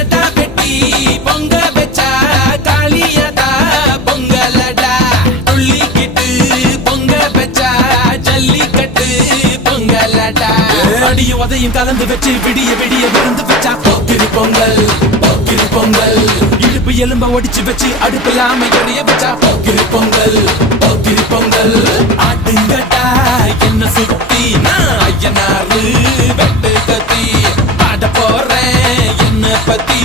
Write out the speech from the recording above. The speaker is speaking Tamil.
கடா வெட்டி பொங்க வச்சா காளியதா பொங்கலடா துள்ளிக்கிட்டு பொங்க வச்சா ஜல்லிக்கட்டு பொங்கலடா அடியும் உதையும் கலந்து வச்சு விடிய விடிய விருந்து வச்சா போக்கிரி பொங்கல் போக்கிரி பொங்கல் இடுப்பு எலும்ப ஒடிச்சு வச்சு அடுப்பில்லாம எறிய வச்சா போக்கிரி பொங்கல் போக்கிரி பொங்கல் ஆட்டுங்கட்டா என்ன சுத்தி நான் ஐயனாரு வெட்டு கத்தி பாட போறேன் என்ன பத்தி